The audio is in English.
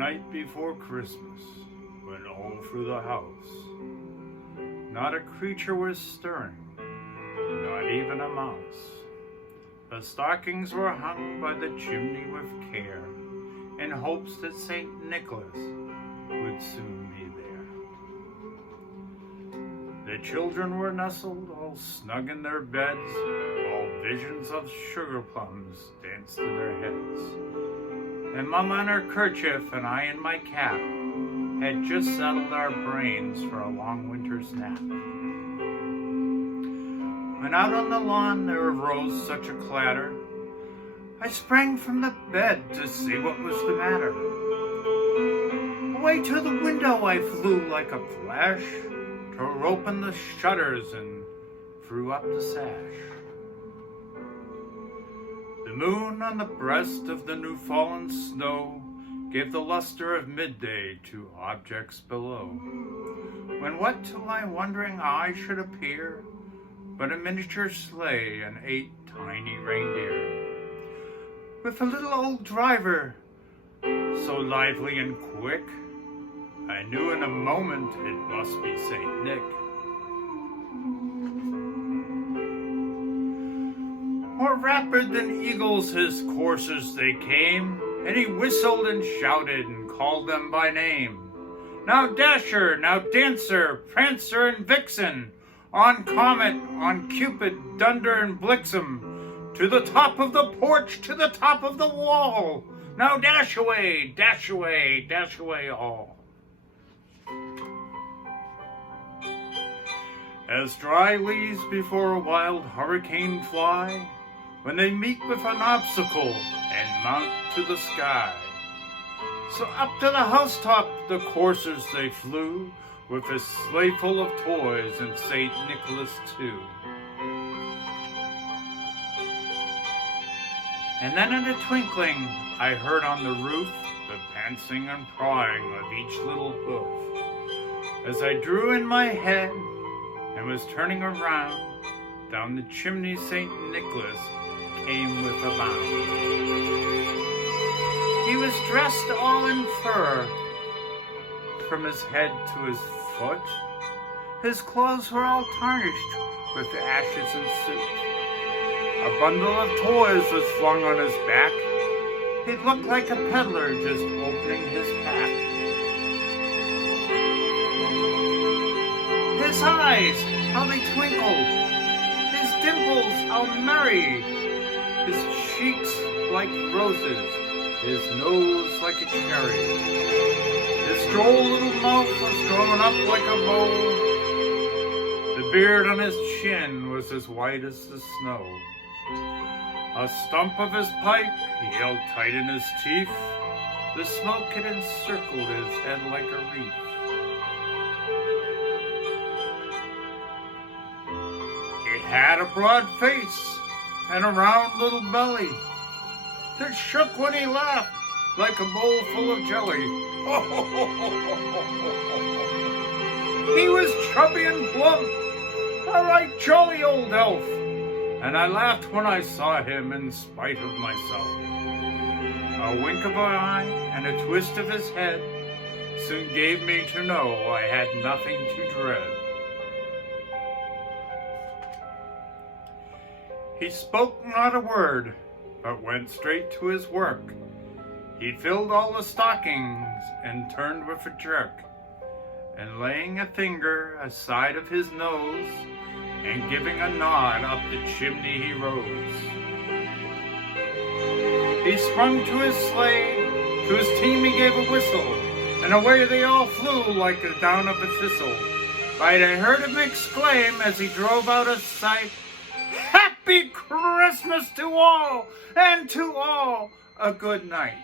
night before Christmas, when all through the house, not a creature was stirring, not even a mouse. The stockings were hung by the chimney with care, in hopes that St. Nicholas would soon be there. The children were nestled all snug in their beds, all visions of sugar plums danced in their heads. And Mama in her kerchief and I in my cap had just settled our brains for a long winter's nap. When out on the lawn there arose such a clatter, I sprang from the bed to see what was the matter. Away to the window I flew like a flash, tore open the shutters and threw up the sash. The moon on the breast of the new fallen snow gave the luster of midday to objects below, when what to my wondering eye should appear but a miniature sleigh and 8 tiny reindeer, with a little old driver so lively and quick, I knew in a moment it must be St. Nick. More rapid than eagles his coursers they came, and he whistled and shouted and called them by name. Now Dasher, now Dancer, Prancer and Vixen, on Comet, on Cupid, Dunder and Blixen, to the top of the porch, to the top of the wall. Now dash away, dash away, dash away all. As dry leaves before a wild hurricane fly, when they meet with an obstacle and mount to the sky. So up to the housetop the coursers they flew, with a sleigh full of toys and St. Nicholas too. And then in a twinkling I heard on the roof the pantsing and pawing of each little hoof. As I drew in my head and was turning around, down the chimney St. Nicholas came with a bound. He was dressed all in fur, from his head to his foot. His clothes were all tarnished with the ashes and soot. A bundle of toys was flung on his back. He looked like a peddler just opening his pack. His eyes, how they twinkled. His dimples, how merry. His cheeks like roses. His nose like a cherry. His droll little mouth was drawn up like a bow. The beard on his chin was as white as the snow. A stump of his pipe he held tight in his teeth. The smoke had encircled his head like a wreath. It had a broad face and a round little belly that shook when he laughed like a bowl full of jelly. He was chubby and plump, a right jolly old elf, and I laughed when I saw him in spite of myself. A wink of an eye and a twist of his head soon gave me to know I had nothing to dread. He spoke not a word, but went straight to his work. He filled all the stockings and turned with a jerk, and laying a finger aside of his nose, and giving a nod up the chimney he rose. He sprung to his sleigh, to his team he gave a whistle, and away they all flew like the down of a thistle. But I heard him exclaim as he drove out of sight, Happy Christmas to all, and to all a good night.